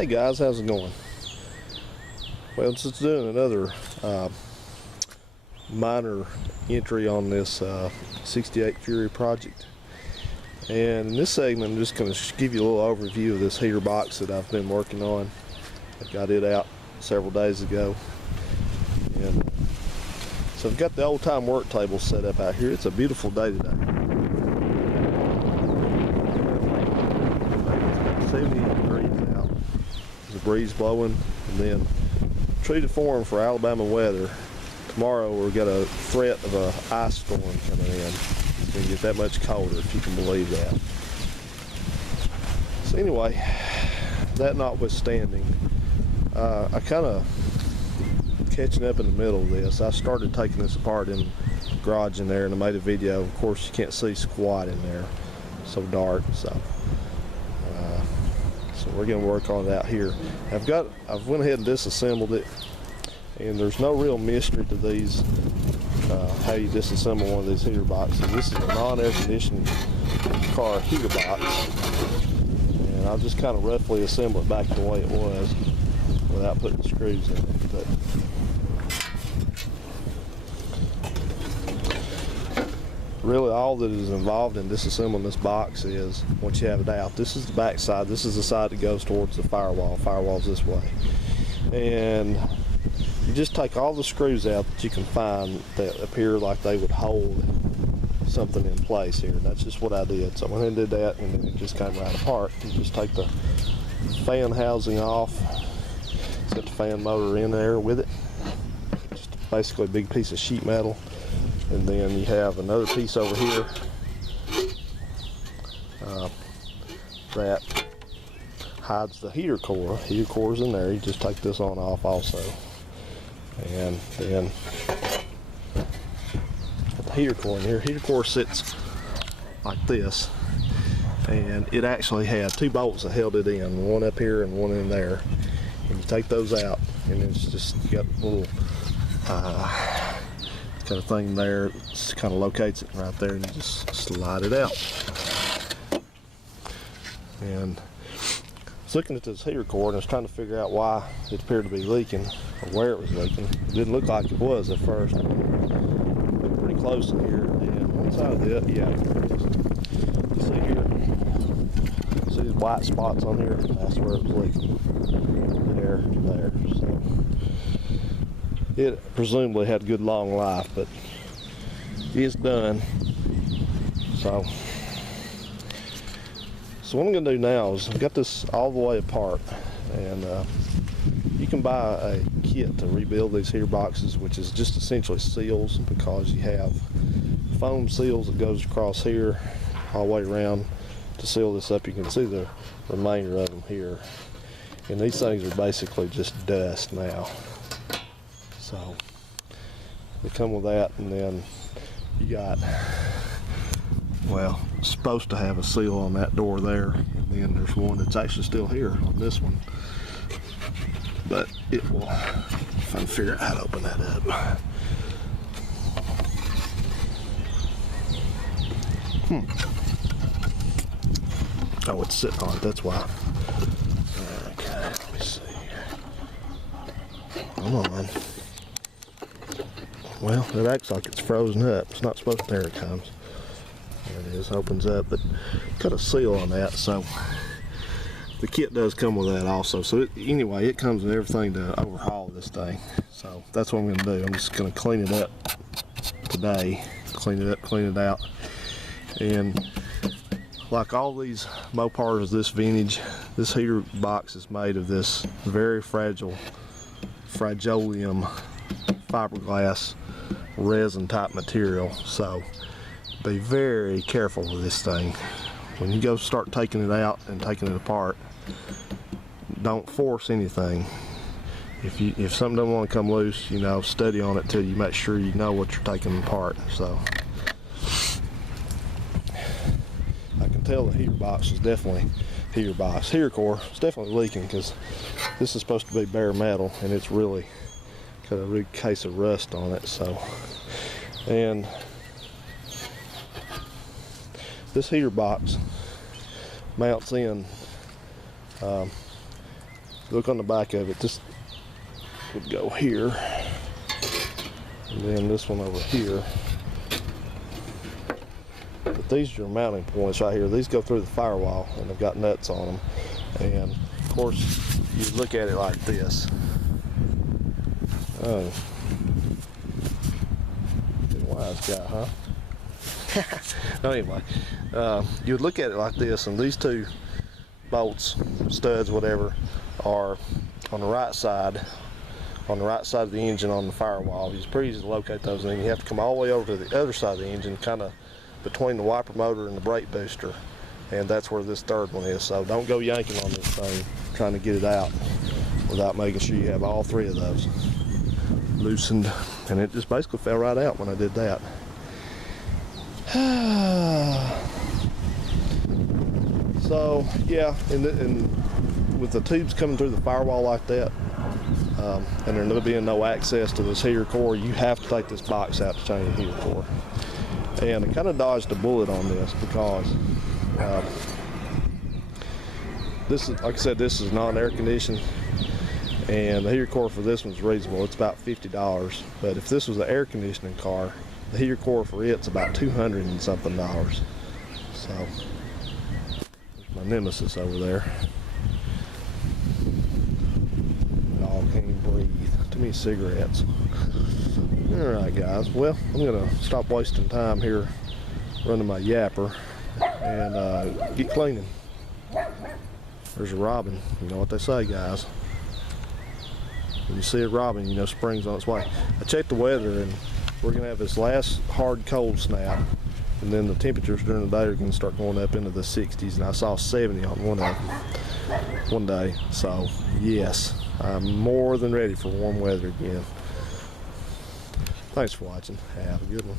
Hey guys, how's it going? Well, just doing another minor entry on this 68 Fury project. And in this segment, I'm just going to give you a little overview of this heater box that I've been working on. I got it out several days ago. And so I've got the old time work table set up out here. It's a beautiful day today. 78 degrees out. There's a breeze blowing, and then true to form for Alabama weather, tomorrow we've got a threat of an ice storm coming in. It's going to get that much colder, if you can believe that. So anyway, that notwithstanding, I kind of catching up in the middle of this. I started taking this apart in the garage in there, and I made a video. Of course, you can't see squat in there, so dark. So we're going to work on it out here. I've went ahead and disassembled it, and there's no real mystery to these, how you disassemble one of these heater boxes. This is a non-air conditioned car heater box, and I'll just kind of roughly assemble it back the way it was without putting screws in it. But really, all that is involved in disassembling this box is, once you have it out, this is the back side, this is the side that goes towards the firewall. Firewall's this way. And you just take all the screws out that you can find that appear like they would hold something in place here. And that's just what I did. So I went ahead and did that, and then it just came right apart. You just take the fan housing off. It's got the fan motor in there with it. Just basically a big piece of sheet metal. And then you have another piece over here that hides the heater core. Heater core's in there. You just take this on off also. And then put the heater core in here. Heater core sits like this. And it actually had two bolts that held it in, one up here and one in there. And you take those out, and it's just got a little kind of thing there. It kind of locates it right there, and you just slide it out. And I was looking at this heater core, and I was trying to figure out why it appeared to be leaking, or where it was leaking. It didn't look like it was at first. Looked pretty close in here, and one side of it, yeah, you see here, see these white spots on here? That's where it was leaking. There. So it presumably had good long life, but it's done. So what I'm going to do now is I've got this all the way apart, and you can buy a kit to rebuild these heater boxes, which is just essentially seals, because you have foam seals that goes across here all the way around to seal this up. You can see the remainder of them here, and these things are basically just dust now. So they come with that, and then you got, well, supposed to have a seal on that door there, and then there's one that's actually still here on this one, but it will, if I can figure out how to open that up. Oh, it's sitting on it, that's why. Okay, let me see here. Come on. Well, it acts like it's frozen up. It's not supposed to. There it comes. There it is. Opens up, but got a seal on that, so the kit does come with that also. So anyway, it comes with everything to overhaul this thing. So that's what I'm going to do. I'm just going to clean it up today. Clean it up, clean it out. And like all these Mopars of this vintage, this heater box is made of this very fragile Fragolium fiberglass resin type material. So be very careful with this thing. When you go start taking it out and taking it apart, don't force anything. If something doesn't want to come loose, study on it till you make sure you know what you're taking apart. So I can tell the heater box is definitely heater core is definitely leaking, because this is supposed to be bare metal, and it's really got a big case of rust on it. So, and this heater box mounts in look on the back of it, this would go here, and then this one over here. But these are your mounting points right here. These go through the firewall, and they've got nuts on them. And of course, you look at it like this. Oh, good wise guy, huh? No, anyway, you would look at it like this, and these two bolts, studs, whatever, are on the right side of the engine on the firewall. It's pretty easy to locate those, and then you have to come all the way over to the other side of the engine, kind of between the wiper motor and the brake booster, and that's where this third one is. So don't go yanking on this thing trying to get it out without making sure you have all three of those loosened. And it just basically fell right out when I did that. So yeah, and with the tubes coming through the firewall like that, and there being no access to this heater core, you have to take this box out to change the heater core. And I kind of dodged a bullet on this because this is, like I said, this is non-air conditioned, and the heater core for this one's reasonable. It's about $50. But if this was an air conditioning car, the heater core for it's about $200 and something. So there's my nemesis over there. Dog can't even breathe. Too many cigarettes. All right, guys. Well, I'm gonna stop wasting time here running my yapper and get cleaning. There's a robin. You know what they say, guys. When you see a robin, you know spring's on its way. I checked the weather, and we're gonna have this last hard cold snap, and then the temperatures during the day are gonna start going up into the 60s, and I saw 70 on one day. So yes, I'm more than ready for warm weather again. Thanks for watching. Have a good one.